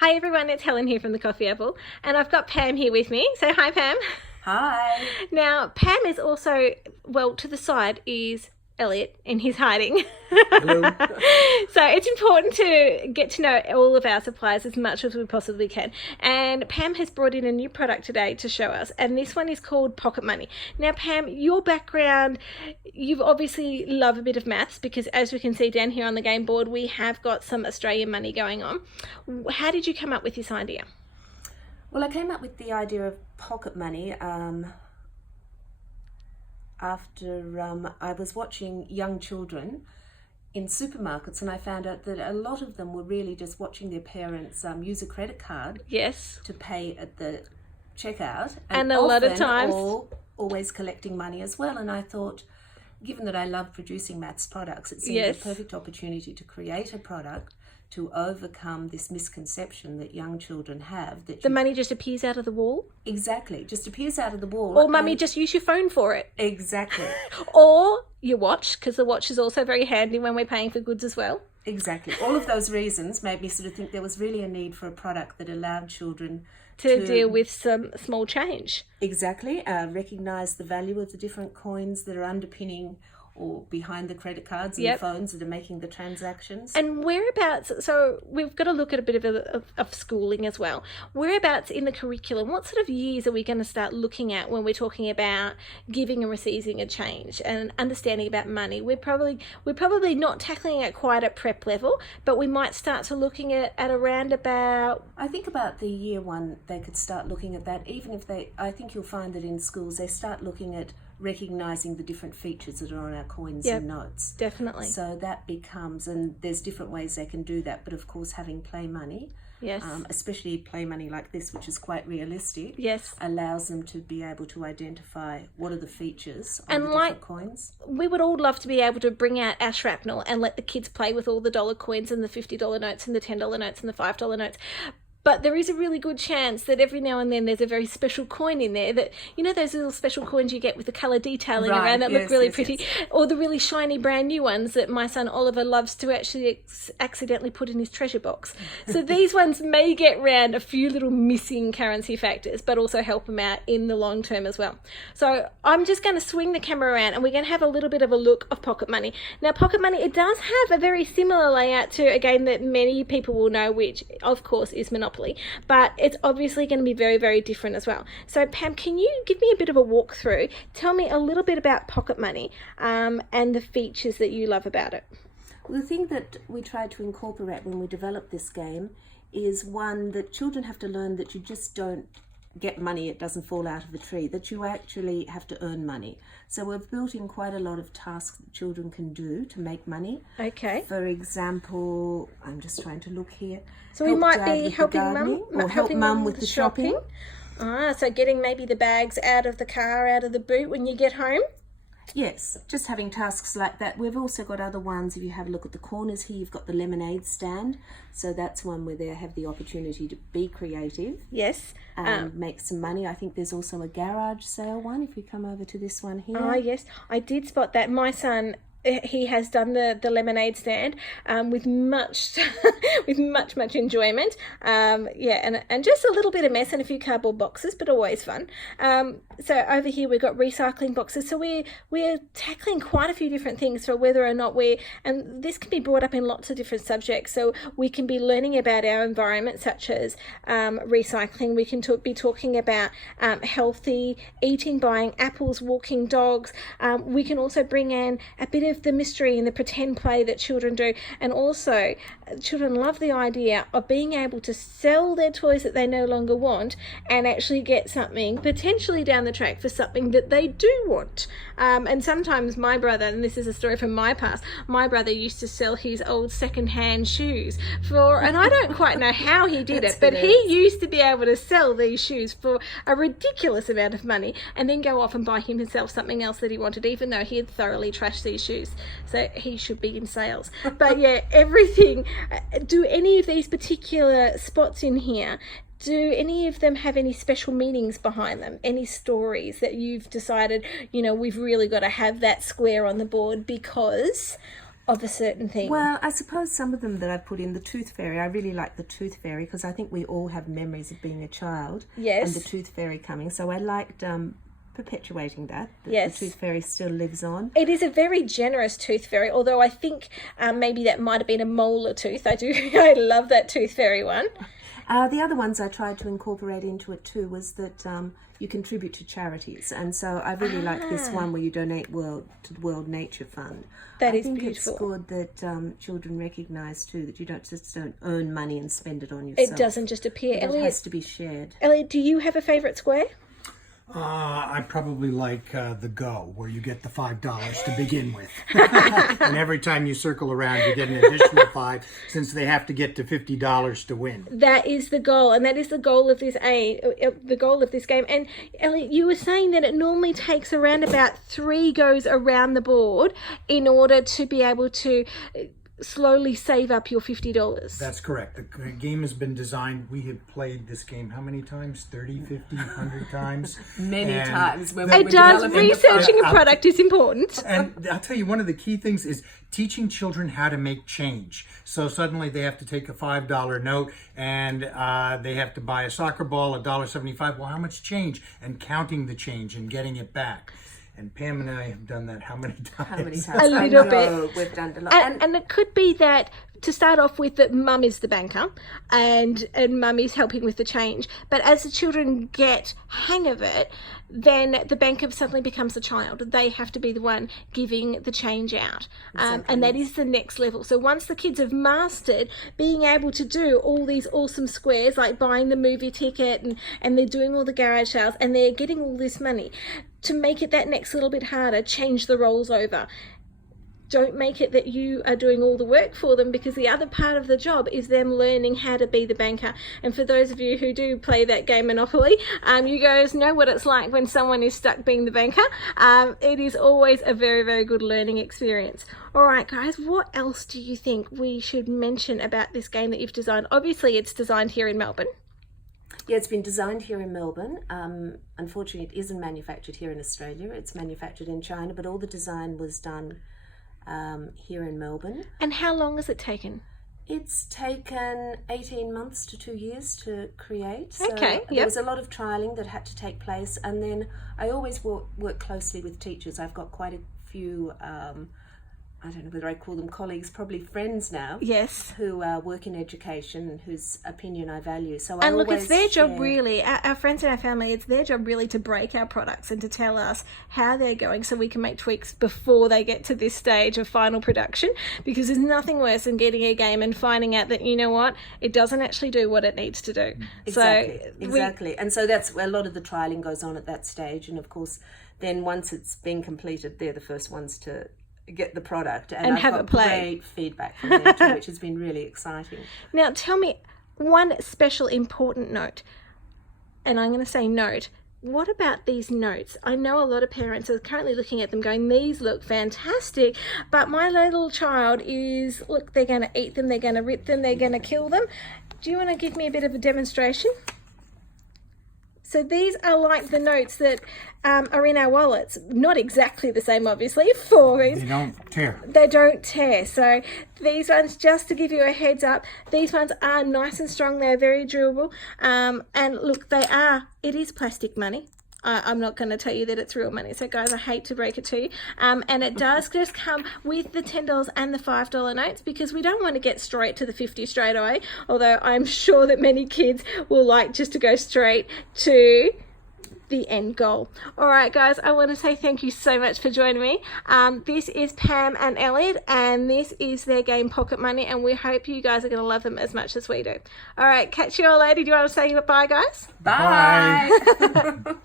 Hi everyone, it's Helen here from the Coffee Apple, and I've got Pam here with me. Say hi, Pam. Hi. Now, Pam is also, well, to the side is Elliot, and he's hiding. Hello. So it's important to get to know all of our suppliers as much as we possibly can. And Pam has brought in a new product today to show us, and this one is called Pocket Money. Now, Pam, your background, you obviously love a bit of maths because, as we can see down here on the game board, we have got some Australian money going on. How did you come up with this idea? Well, I came up with the idea of pocket money after I was watching young children in supermarkets, and I found out that a lot of them were really just watching their parents use a credit card Yes. to pay at the checkout, And a lot of often times always collecting money as well. And I thought, given that I love producing maths products, it seemed Yes. a perfect opportunity to create a product to overcome this misconception that young children have that the money just appears out of the wall, exactly just appears out of the wall, or mummy, just use your phone for it, exactly or your watch, because the watch is also very handy when we're paying for goods as well. exactly all of those reasons made me sort of think there was really a need for a product that allowed children To deal with some small change. exactly recognize the value of the different coins that are underpinning or behind the credit cards and Yep. the phones that are making the transactions. And whereabouts, so we've got to look at a bit of schooling as well. Whereabouts in the curriculum, what sort of years are we going to start looking at when we're talking about giving and receiving a change and understanding about money? We're probably not tackling it quite at prep level, but we might start to looking at around about... I think about the year one, they could start looking at that, even if I think you'll find that in schools, they start looking at recognising the different features that are on our coins Yep, and notes. definitely. So that becomes, and there's different ways they can do that, but of course having play money, Yes. especially play money like this, which is quite realistic, Yes. allows them to be able to identify what are the features on And the like- different coins. We would all love to be able to bring out our shrapnel and let the kids play with all the dollar coins and the $50 notes and the $10 notes and the $5 notes. But there is a really good chance that every now and then there's a very special coin in there that, you know, those little special coins you get with the colour detailing Right, around that look yes, really yes, pretty, yes. or the really shiny brand new ones that my son Oliver loves to actually accidentally put in his treasure box. So these ones may get round a few little missing currency factors, but also help them out in the long term as well. So I'm just going to swing the camera around and we're going to have a little bit of a look of pocket money. Now, pocket money, it does have a very similar layout to a game that many people will know, which of course is Monopoly, but it's obviously going to be very, very different as well. So Pam, can you give me a bit of a walkthrough? Tell me a little bit about pocket money and the features that you love about it. Well, the thing that we tried to incorporate when we developed this game is one that children have to learn that you just don't get money, it doesn't fall out of a tree, that you actually have to earn money. So we've built in quite a lot of tasks that children can do to make money. Okay. For example, I'm just trying to look here. So we Help might Dad be with the helping gardening, mum, or help mum with the shopping. So getting maybe the bags out of the car, out of the boot when you get home. Yes, just having tasks like that. We've also got other ones. If you have a look at the corners here, you've got the lemonade stand. So that's one where they have the opportunity to be creative Yes. and make some money. I think there's also a garage sale one, if we come over to this one here. Oh, yes. I did spot that. My son, he has done the lemonade stand with much much enjoyment. And just a little bit of mess and a few cardboard boxes, but always fun. So over here we've got recycling boxes. So we're tackling quite a few different things for whether or not and this can be brought up in lots of different subjects. So we can be learning about our environment, such as recycling. We can be talking about healthy eating, buying apples, walking dogs. We can also bring in a bit of the mystery and the pretend play that children do, and also children love the idea of being able to sell their toys that they no longer want and actually get something potentially down the track for something that they do want. And sometimes my brother, and this is a story from my past, my brother used to sell his old second-hand shoes and I don't quite know how he did it, but he used to be able to sell these shoes for a ridiculous amount of money and then go off and buy himself something else that he wanted, even though he had thoroughly trashed these shoes. So he should be in sales. But yeah, everything. Do any of these particular spots in here, do any of them have any special meanings behind them? Any stories that you've decided, we've really got to have that square on the board because of a certain thing? Well, I suppose some of them that I've put in, the Tooth Fairy, I really like the Tooth Fairy because I think we all have memories of being a child. Yes. And the Tooth Fairy coming. So I liked perpetuating that. Yes. The Tooth Fairy still lives on. It is a very generous tooth fairy, although I think maybe that might have been a molar tooth. I love that Tooth Fairy one. The other ones I tried to incorporate into it too was that you contribute to charities, and so I really like this one where you donate to the World Nature Fund. That is I think beautiful. it's good that children recognise too that you don't earn money and spend it on yourself. It doesn't just appear. It has to be shared. Elliot, do you have a favourite square? I probably like the Go, where you get the $5 to begin with. And every time you circle around, you get an additional $5, since they have to get to $50 to win. That is the goal, and that is the goal of this game. And Elliot, you were saying that it normally takes around about 3 goes around the board in order to be able to slowly save up your $50. That's correct. The game has been designed. We have played this game how many times? 30, 50, 100 times? Many times. When It does. Researching a product is important. And I'll tell you, one of the key things is teaching children how to make change. So suddenly they have to take a $5 note and they have to buy a soccer ball, $1.75. Well, how much change? And counting the change and getting it back. And Pam and I have done that how many times? How many times? A little bit. We've done a lot. And it could be that, to start off with, that mum is the banker and mum is helping with the change. But as the children get hang of it, then the banker suddenly becomes the child. They have to be the one giving the change out. And that is the next level. So once the kids have mastered being able to do all these awesome squares, like buying the movie ticket and they're doing all the garage sales and they're getting all this money, to make it that next little bit harder, change the roles over. Don't make it that you are doing all the work for them, because the other part of the job is them learning how to be the banker. And for those of you who do play that game Monopoly, you guys know what it's like when someone is stuck being the banker. It is always a very, very good learning experience. All right, guys, what else do you think we should mention about this game that you've designed? Obviously, it's designed here in Melbourne. Yeah, it's been designed here in Melbourne. Unfortunately, it isn't manufactured here in Australia. It's manufactured in China, but all the design was done here in Melbourne. And how long has it taken? It's taken 18 months to 2 years to create. So Okay, there was a lot of trialling that had to take place, and then I always work closely with teachers. I've got quite a few I don't know whether I call them colleagues, probably friends now. Yes. Who work in education and whose opinion I value. So and look, it's their job really, our friends and our family, it's their job really to break our products and to tell us how they're going so we can make tweaks before they get to this stage of final production, because there's nothing worse than getting a game and finding out that, you know what, it doesn't actually do what it needs to do. Exactly. And so that's a lot of the trialling goes on at that stage. And of course, then once it's been completed, they're the first ones to get the product and have got it play. Great feedback from them too, which has been really exciting. Now tell me one special important note, and I'm going to say note. What about these notes? I know a lot of parents are currently looking at them going, these look fantastic, but my little child is, look, they're going to eat them, they're going to rip them, they're going to kill them. Do you want to give me a bit of a demonstration? So these are like the notes that are in our wallets. Not exactly the same, obviously. They don't tear. They don't tear. So these ones, just to give you a heads up, these ones are nice and strong. They're very durable. And look, it is plastic money. I'm not going to tell you that it's real money. So guys, I hate to break it to you. And it does just come with the $10 and the $5 notes, because we don't want to get straight to the 50 straight away. Although I'm sure that many kids will like just to go straight to the end goal. All right, guys, I want to say thank you so much for joining me. This is Pam and Elliot, and this is their game Pocket Money, and we hope you guys are going to love them as much as we do. All right, catch you all later. Do you want to say goodbye, guys? Bye.